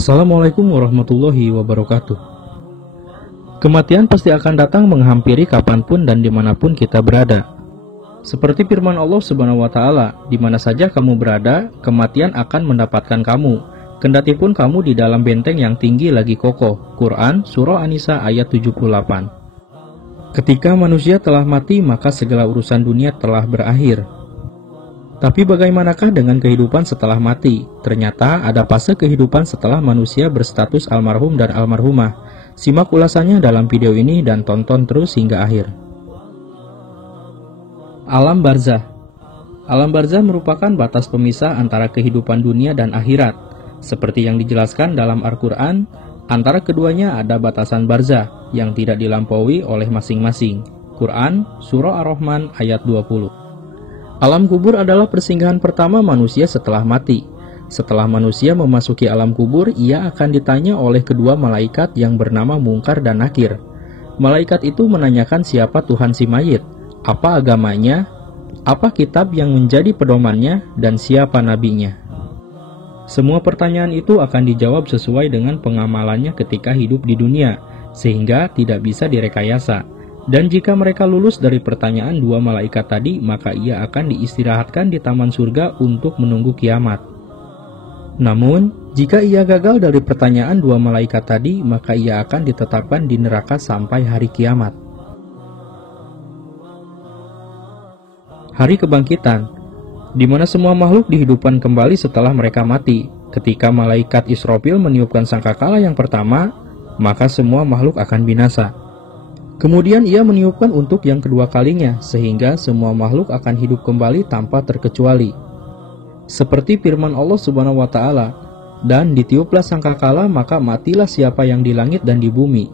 Assalamualaikum warahmatullahi wabarakatuh. Kematian pasti akan datang menghampiri kapanpun dan dimanapun kita berada. Seperti firman Allah Subhanahu wa Ta'ala, di mana saja kamu berada, kematian akan mendapatkan kamu, kendati pun kamu di dalam benteng yang tinggi lagi kokoh. Quran Surah An-Nisa ayat 78. Ketika manusia telah mati, maka segala urusan dunia telah berakhir. Tapi bagaimanakah dengan kehidupan setelah mati? Ternyata ada fase kehidupan setelah manusia berstatus almarhum dan almarhumah. Simak ulasannya dalam video ini dan tonton terus hingga akhir. Alam barzah. Alam barzah merupakan batas pemisah antara kehidupan dunia dan akhirat. Seperti yang dijelaskan dalam Al-Quran, antara keduanya ada batasan barzah yang tidak dilampaui oleh masing-masing. Quran Surah Ar-Rahman ayat 20. Alam kubur adalah persinggahan pertama manusia setelah mati. Setelah manusia memasuki alam kubur, ia akan ditanya oleh kedua malaikat yang bernama Mungkar dan Nakir. Malaikat itu menanyakan siapa Tuhan si mayit, apa agamanya, apa kitab yang menjadi pedomannya, dan siapa nabinya. Semua pertanyaan itu akan dijawab sesuai dengan pengamalannya ketika hidup di dunia, sehingga tidak bisa direkayasa. Dan jika mereka lulus dari pertanyaan dua malaikat tadi, maka ia akan diistirahatkan di taman surga untuk menunggu kiamat. Namun, jika ia gagal dari pertanyaan dua malaikat tadi, maka ia akan ditetapkan di neraka sampai hari kiamat. Hari kebangkitan, di mana semua makhluk dihidupkan kembali setelah mereka mati. Ketika malaikat Israfil meniupkan sangkakala yang pertama, maka semua makhluk akan binasa. Kemudian ia meniupkan untuk yang kedua kalinya, sehingga semua makhluk akan hidup kembali tanpa terkecuali. Seperti firman Allah Subhanahu wa Ta'ala, dan ditiuplah sangkakala, maka matilah siapa yang di langit dan di bumi,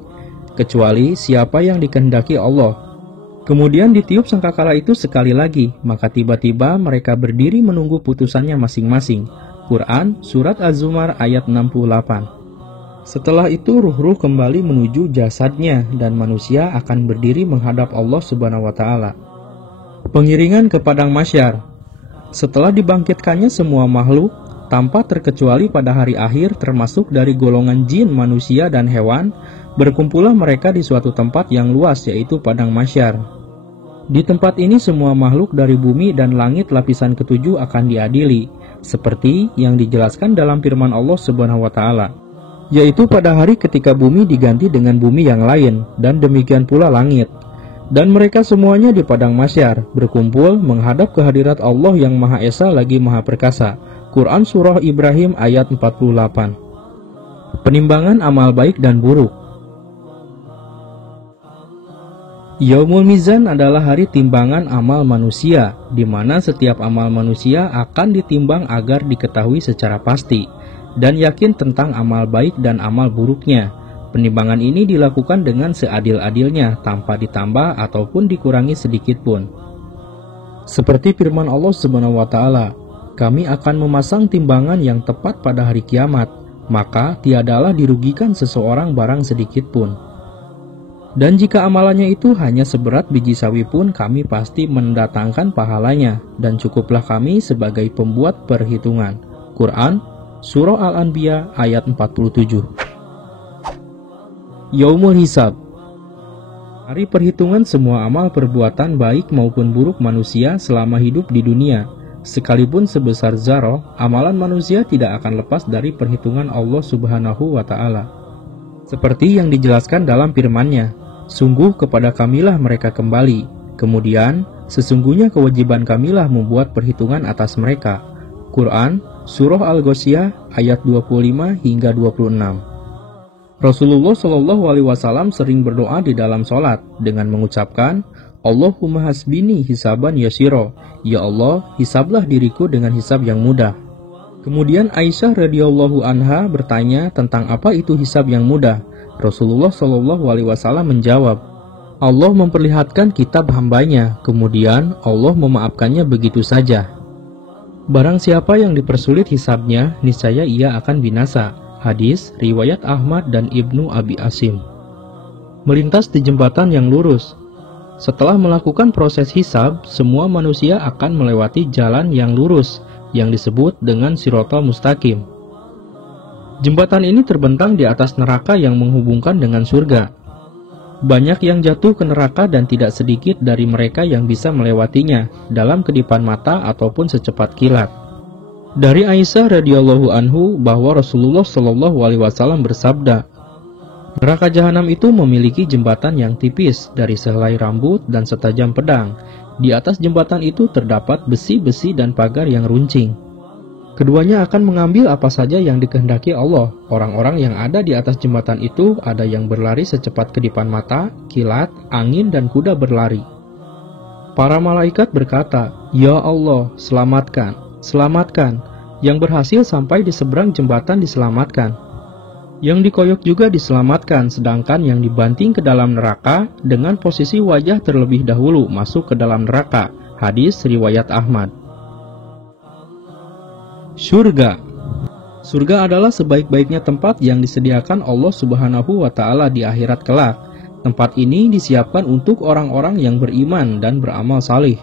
kecuali siapa yang dikehendaki Allah. Kemudian ditiup sangkakala itu sekali lagi, maka tiba-tiba mereka berdiri menunggu putusannya masing-masing. Quran Surat Az-Zumar ayat 68. Setelah itu ruh-ruh kembali menuju jasadnya dan manusia akan berdiri menghadap Allah Subhanahu wa Ta'ala. Pengiringan ke padang mahsyar. Setelah dibangkitkannya semua makhluk, tanpa terkecuali pada hari akhir termasuk dari golongan jin, manusia, dan hewan, berkumpullah mereka di suatu tempat yang luas yaitu padang mahsyar. Di tempat ini semua makhluk dari bumi dan langit lapisan ketujuh akan diadili, seperti yang dijelaskan dalam firman Allah Subhanahu wa Ta'ala, yaitu pada hari ketika bumi diganti dengan bumi yang lain, dan demikian pula langit. Dan mereka semuanya di padang mahsyar berkumpul menghadap kehadirat Allah yang Maha Esa lagi Maha Perkasa. Quran Surah Ibrahim ayat 48. Penimbangan amal baik dan buruk. Yaumul Mizan adalah hari timbangan amal manusia, di mana setiap amal manusia akan ditimbang agar diketahui secara pasti dan yakin tentang amal baik dan amal buruknya. Penimbangan ini dilakukan dengan seadil-adilnya, tanpa ditambah ataupun dikurangi sedikit pun. Seperti firman Allah Subhanahu wa Ta'ala, kami akan memasang timbangan yang tepat pada hari kiamat, maka tiadalah dirugikan seseorang barang sedikit pun. Dan jika amalannya itu hanya seberat biji sawi pun, kami pasti mendatangkan pahalanya, dan cukuplah kami sebagai pembuat perhitungan. Quran Surah Al-Anbiya ayat 47. Yaumul Hisab. Hari perhitungan semua amal perbuatan baik maupun buruk manusia selama hidup di dunia. Sekalipun sebesar zarah, amalan manusia tidak akan lepas dari perhitungan Allah Subhanahu wa Ta'ala. Seperti yang dijelaskan dalam firman-Nya, sungguh kepada kamilah mereka kembali. Kemudian, sesungguhnya kewajiban kamilah membuat perhitungan atas mereka. Quran Surah Al-Ghasyiyah ayat 25 hingga 26. Rasulullah Shallallahu Alaihi Wasallam sering berdoa di dalam sholat dengan mengucapkan, Allahumma hasbini hisaban yasiro, ya Allah, hisablah diriku dengan hisab yang mudah. Kemudian Aisyah radhiyallahu anha bertanya tentang apa itu hisab yang mudah. Rasulullah Shallallahu Alaihi Wasallam menjawab, Allah memperlihatkan kitab hambanya, kemudian Allah memaafkannya begitu saja. Barang siapa yang dipersulit hisabnya, niscaya ia akan binasa. Hadis riwayat Ahmad dan Ibnu Abi Asim. Melintas di jembatan yang lurus. Setelah melakukan proses hisab, semua manusia akan melewati jalan yang lurus, yang disebut dengan Shiratal Mustaqim. Jembatan ini terbentang di atas neraka yang menghubungkan dengan surga. Banyak yang jatuh ke neraka dan tidak sedikit dari mereka yang bisa melewatinya dalam kedipan mata ataupun secepat kilat. Dari Aisyah radhiyallahu anhu bahwa Rasulullah shallallahu alaihi wasallam bersabda, neraka jahanam itu memiliki jembatan yang tipis dari sehelai rambut dan setajam pedang. Di atas jembatan itu terdapat besi-besi dan pagar yang runcing. Keduanya akan mengambil apa saja yang dikehendaki Allah. Orang-orang yang ada di atas jembatan itu ada yang berlari secepat kedipan mata, kilat, angin, dan kuda berlari. Para malaikat berkata, "Ya Allah, selamatkan, selamatkan." Yang berhasil sampai di seberang jembatan diselamatkan. Yang dikoyok juga diselamatkan, sedangkan yang dibanting ke dalam neraka dengan posisi wajah terlebih dahulu masuk ke dalam neraka. Hadis riwayat Ahmad. Surga. Surga adalah sebaik-baiknya tempat yang disediakan Allah Subhanahu wa Ta'ala di akhirat kelak. Tempat ini disiapkan untuk orang-orang yang beriman dan beramal salih.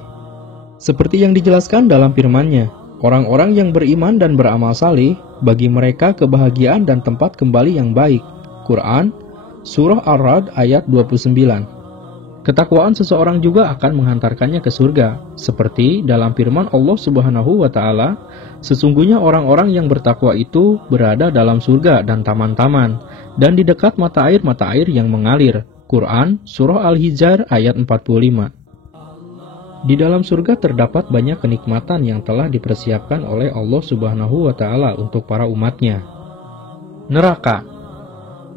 Seperti yang dijelaskan dalam firman-Nya, orang-orang yang beriman dan beramal salih, bagi mereka kebahagiaan dan tempat kembali yang baik. Quran, Surah Ar-Ra'd ayat 29. Ketakwaan seseorang juga akan menghantarkannya ke surga, seperti dalam firman Allah Subhanahu wa Ta'ala, sesungguhnya orang-orang yang bertakwa itu berada dalam surga dan taman-taman, dan di dekat mata air yang mengalir. Quran, Surah Al-Hijr ayat 45. Di dalam surga terdapat banyak kenikmatan yang telah dipersiapkan oleh Allah Subhanahu wa Ta'ala untuk para umatnya. Neraka.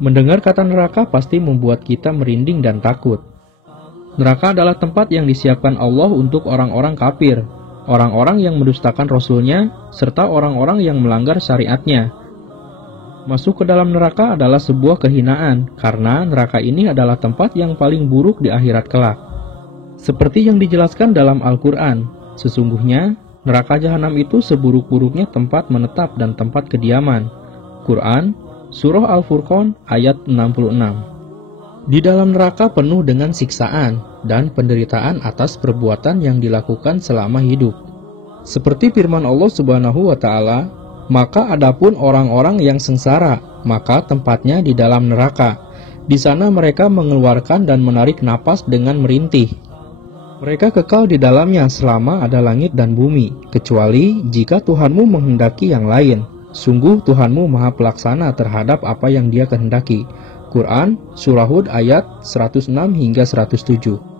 Mendengar kata neraka pasti membuat kita merinding dan takut. Neraka adalah tempat yang disiapkan Allah untuk orang-orang kafir, orang-orang yang mendustakan Rasul-Nya, serta orang-orang yang melanggar syariat-Nya. Masuk ke dalam neraka adalah sebuah kehinaan, karena neraka ini adalah tempat yang paling buruk di akhirat kelak. Seperti yang dijelaskan dalam Al-Quran, sesungguhnya neraka jahanam itu seburuk-buruknya tempat menetap dan tempat kediaman. Quran, Surah Al-Furqan ayat 66. Di dalam neraka penuh dengan siksaan dan penderitaan atas perbuatan yang dilakukan selama hidup. Seperti firman Allah Subhanahu wa Ta'ala, maka adapun orang-orang yang sengsara, maka tempatnya di dalam neraka. Di sana mereka mengeluarkan dan menarik napas dengan merintih. Mereka kekal di dalamnya selama ada langit dan bumi, kecuali jika Tuhanmu menghendaki yang lain. Sungguh Tuhanmu maha pelaksana terhadap apa yang Dia kehendaki. Quran, Surah Hud ayat 106 hingga 107.